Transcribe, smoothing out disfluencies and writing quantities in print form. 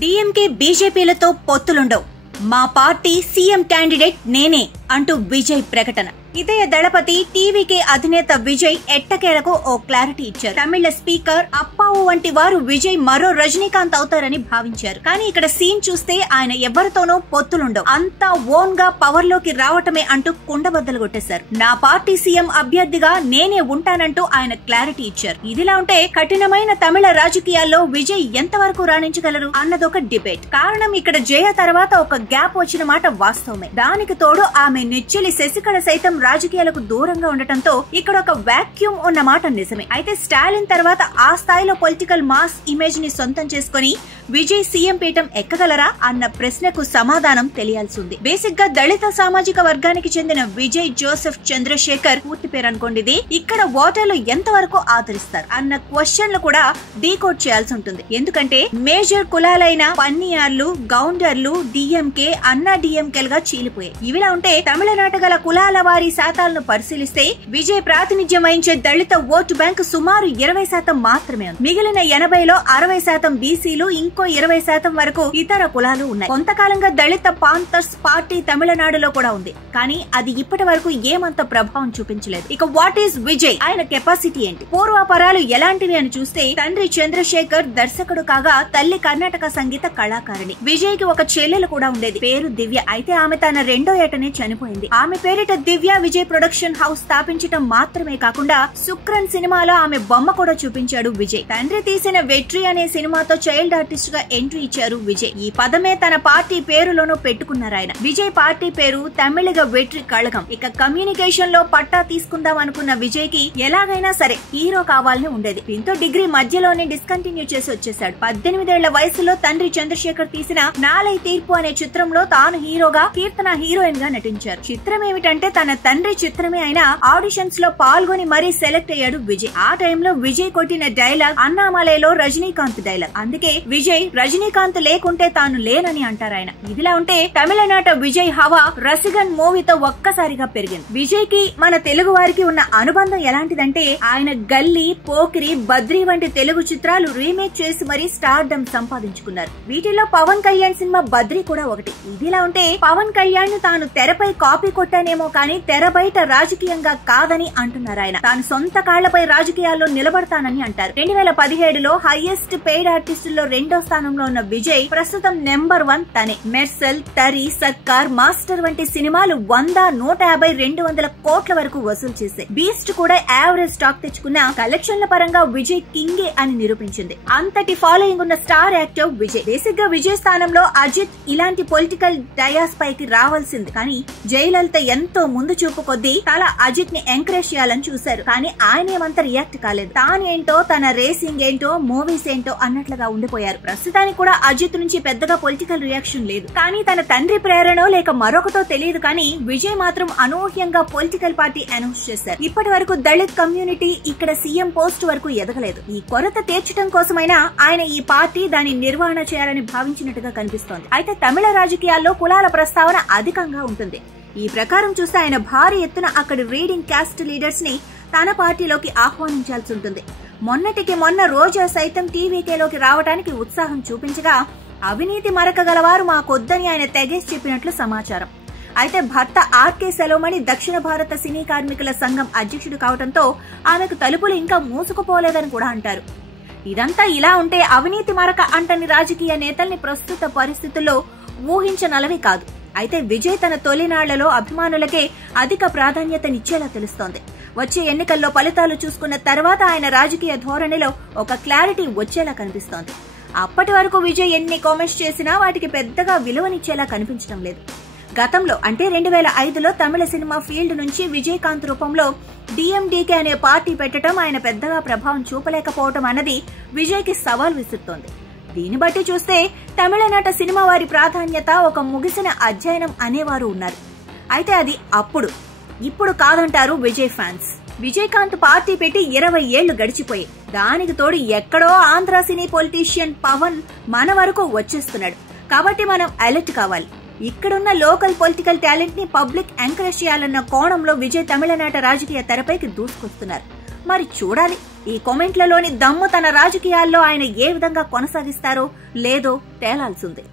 DMK బీజేపీలతో పొత్తులుండవు, మా party CM candidate నేనే అంటూ విజయ్ ప్రకటన. ఇదే దళపతి టీవీకే అధినేత విజయ్ ఎట్టకేలకు ఓ క్లారిటీ ఇచ్చారు. తమిళ స్పీకర్ అప్పావు వంటి వారు విజయ్ మరో రజనీకాంత్ అవుతారని భావించారు. కానీ ఇక్కడ సీన్ చూస్తే ఆయన ఎవరితోనూ పొత్తులుండవు, అంతా ఓన్ గా పవర్ లోకి రావటమే అంటూ కుండబద్దలు కొట్టేశారు. నా పార్టీ సీఎం అభ్యర్థిగా నేనే ఉంటానంటూ ఆయన క్లారిటీ ఇచ్చారు. ఇదిలా ఉంటే కఠినమైన తమిళ రాజకీయాల్లో విజయ్ ఎంతవరకు రాణించగలరు అన్నదొక డిబేట్. కారణం ఇక్కడ జయ తర్వాత ఒక గ్యాప్ వచ్చిన మాట వాస్తవమే. దానికి తోడు ఆమె నెచ్చెలి శశికళ సైతం రాజకీయాలకు దూరంగా ఉండటంతో ఇక్కడ ఒక వాక్యూమ్ ఉన్న మాట నిజమే. అయితే స్టాలిన్ తర్వాత ఆ స్థాయిలో పొలిటికల్ మాస్ ఇమేజ్ ని సొంతం చేసుకుని విజయ్ సీఎం పీఠం ఎక్కగలరా అన్న ప్రశ్నకు సమాధానం తెలియాల్సి ఉంది. బేసిక్ గా దళిత సామాజిక వర్గానికి చెందిన విజయ్ జోసెఫ్ చంద్రశేఖర్ పూర్తి పేరు అనుకోండి. ఇక్కడ ఓటర్లు ఎంతవరకు ఆదరిస్తారు అన్న క్వశ్చన్లు కూడా డీకోడ్ చేయాల్సి ఉంటుంది. ఎందుకంటే మేజర్ కులాలైన పన్నియార్లు, గౌండర్లు డిఎంకే, అన్నా డిఎంకేలుగా చీలిపోయాయి. ఇవిలా ఉంటే తమిళనాట గల కులాల వారి శాతాలను పరిశీలిస్తే విజయ్ ప్రాతినిధ్యం వహించే దళిత ఓటు బ్యాంక్ సుమారు 20% మాత్రమే ఉంది. మిగిలిన 80లో 60% బీసీలు, ఇంకో 20% వరకు ఇతర కులాలు ఉన్నాయి. కొంతకాలంగా దళిత పాంథర్స్ పార్టీ తమిళనాడులో కూడా ఉంది, కానీ అది ఇప్పటి వరకు ఏమంత ప్రభావం చూపించలేదు. ఇక వాట్ ఈస్ విజయ్, ఆయన కెపాసిటీ ఏంటి, పూర్వాపరాలు ఎలాంటివి అని చూస్తే తండ్రి చంద్రశేఖర్ దర్శకుడు కాగా తల్లి కర్ణాటక సంగీత కళాకారిణి. విజయ్ కి ఒక చెల్లెలు కూడా ఉండేది, పేరు దివ్య. అయితే ఆమె తన 2వ ఏటనే చనిపోయింది. ఆమె పేరిట దివ్య విజయ్ ప్రొడక్షన్ హౌస్ స్థాపించడం మాత్రమే కాకుండా శుక్రన్ సినిమాలో ఆమె బొమ్మ కూడా చూపించాడు విజయ్. తండ్రి తీసిన వెట్రి అనే సినిమాతో చైల్డ్ ఆర్టిస్ట్ గా ఎంట్రీ ఇచ్చారు విజయ్. ఈ పదమే తన పార్టీ పేరులోనూ పెట్టుకున్నారు ఆయన. విజయ్ పార్టీ పేరు తమిళగ వెట్రి కళగం. ఇక కమ్యూనికేషన్ లో పట్టా తీసుకుందాం అనుకున్న విజయ్ కి ఎలాగైనా సరే హీరో కావాలని ఉండేది. దీంతో డిగ్రీ మధ్యలోనే డిస్కంటిన్యూ చేసి వచ్చేశాడు. 18 ఏళ్ల వయసులో తండ్రి చంద్రశేఖర్ తీసిన నాలై తీర్పు అనే చిత్రంలో తాను హీరోగా, కీర్తన హీరోయిన్ గా నటించారు. చిత్రం ఏమిటంటే తన తండ్రి చిత్రమే అయినా ఆడిషన్స్ లో పాల్గొని మరీ సెలెక్ట్ అయ్యాడు విజయ్. ఆ టైంలో విజయ్ కొట్టిన డైలాగ్ అన్నామలైలో రజనీకాంత్ డైలాగ్. అందుకే విజయ్ రజనీకాంత్ లేకుంటే తాను లేనని అంటారు ఆయన. ఇదిలా ఉంటే తమిళనాట విజయ్ హవా రసిగన్ మూవీతో ఒక్కసారిగా పెరిగింది. విజయ్ కి మన తెలుగు వారికి ఉన్న అనుబంధం ఎలాంటిదంటే ఆయన గల్లీ, పోకిరి, బద్రీ వంటి తెలుగు చిత్రాలు రీమేక్ చేసి మరీ స్టార్డమ్ సంపాదించుకున్నారు. వీటిలో పవన్ కళ్యాణ్ సినిమా బద్రీ కూడా ఒకటి. ఇదిలా ఉంటే పవన్ కళ్యాణ్ తాను తెరపై కాపీ కొట్టానేమో కానీ తెర బయట రాజకీయంగా కాదని అంటున్నారు ఆయన. తాను సొంత కాళ్లపై రాజకీయాల్లో నిలబడతానని అంటారు. 2017లో హైయెస్ట్ పెయిడ్ ఆర్టిస్టుల్లో 2వ స్థానంలో ఉన్న విజయ్ ప్రస్తుతం నెంబర్ 1 తనే. మెర్సల్, తరి, సర్కార్, మాస్టర్ వంటి సినిమాలు 100, 150, 200 కోట్ల వరకు వసూలు చేశాయి. బీస్ట్ కూడా యావరేజ్ స్టాక్ తెచ్చుకున్న కలెక్షన్ల పరంగా విజయ్ కింగే అని నిరూపించింది. అంతటి ఫాలోయింగ్ ఉన్న స్టార్ యాక్టర్ విజయ్. బేసిక్ గా విజయ్ స్థానంలో అజిత్ ఇలాంటి పొలిటికల్ డయాస్ పైకి రావాల్సింది, కానీ జయలలిత ఎంతో ముందు చూపు కొద్దీ తల అజిత్ ని ఎంకరేజ్ చేయాలని చూశారు. కానీ ఆయన ఏమంతా రియాక్ట్ కాలేదు. తానేంటో, తన రేసింగ్ ఏంటో, మూవీస్ ఏంటో అన్నట్లుగా ఉండిపోయారు. ప్రస్తుతానికి కూడా అజిత్ నుంచి పెద్దగా పొలిటికల్ రియాక్షన్ లేదు. కానీ తన తండ్రి ప్రేరణో లేక మరొకటో తెలియదు, కానీ విజయ్ మాత్రం అనూహ్యంగా పొలిటికల్ పార్టీ అనౌన్స్ చేశారు. ఇప్పటి వరకు దళిత్ కమ్యూనిటీ ఇక్కడ సీఎం పోస్ట్ వరకు ఎదగలేదు. ఈ కొరత తీర్చడం కోసమైనా ఆయన ఈ పార్టీ దాని నిర్వహణ చేయాలని భావించినట్టుగా కనిపిస్తోంది. అయితే తమిళ రాజకీయాల్లో కులాల ప్రస్తావన అధికంగా ఉంటుంది. ఈ ప్రకారం చూస్తే ఆయన భారీ ఎత్తున అక్కడి రీడింగ్ క్యాస్ట్ లీడర్స్ ని తన పార్టీలోకి ఆహ్వానించాల్సి ఉంటుంది. మొన్నటికి మొన్న రోజా సైతం టీవీకేలోకి రావడానికి ఉత్సాహం చూపించగా అవినీతి మరకగలవారు మాకొద్దని ఆయన తెగేసి చెప్పినట్లు సమాచారం. అయితే భర్త ఆర్కే సెలోమణి దక్షిణ భారత సినీ కార్మికుల సంఘం అధ్యక్షుడు కావడంతో ఆమెకు తలుపులు ఇంకా మూసుకుపోలేదని కూడా అంటారు. ఇదంతా ఇలా ఉంటే అవినీతి మరక అంటని రాజకీయ నేతల్ని ప్రస్తుత పరిస్థితుల్లో ఊహించనలవి కాదు. అయితే విజయ్ తన తొలినాళ్లలో అభిమానులకే అధిక ప్రాధాన్యతనిచ్చేలా తెలుస్తోంది. వచ్చే ఎన్నికల్లో ఫలితాలు చూసుకున్న తర్వాత ఆయన రాజకీయ ధోరణిలో ఒక క్లారిటీ వచ్చేలా కనిపిస్తోంది. అప్పటి వరకు విజయ్ ఎన్ని కామెంట్స్ చేసినా వాటికి పెద్దగా విలువనిచ్చేలా కనిపించడం లేదు. గతంలో అంటే 2005లో తమిళ సినిమా ఫీల్డ్ నుంచి విజయకాంత్ రూపంలో డిఎండికే అనే పార్టీ పెట్టడం ఆయన పెద్దగా ప్రభావం చూపలేకపోవడం అన్నది విజయ్ కి సవాల్ విసురుతోంది. దీన్ని బట్టి చూస్తే తమిళనాట సినిమా వారి ప్రాధాన్యత ఒక ముగిసిన అధ్యయనం అనేవారు ఉన్నారు. అయితే అది అప్పుడు, ఇప్పుడు కాదంటారు విజయ్ ఫ్యాన్స్. విజయకాంత్ పార్టీ పెట్టి 20 ఏళ్లు గడిచిపోయాయి. దానికి తోడు ఎక్కడో ఆంధ్ర సినీ పొలిటీషియన్ పవన్ మన వరకు వచ్చేస్తున్నాడు. కాబట్టి మనం అలర్ట్ కావాలి. ఇక్కడున్న లోకల్ పొలిటికల్ టాలెంట్ ని పబ్లిక్ ఎంకరేజ్ చేయాలన్న కోణంలో విజయ్ తమిళనాట రాజకీయ తెరపైకి దూసుకొస్తున్నారు. మరి చూడాలి ఈ కామెంట్లలోని దమ్ము తన రాజకీయాల్లో ఆయన ఏ విధంగా కొనసాగిస్తారో లేదో తేలాల్సిందే.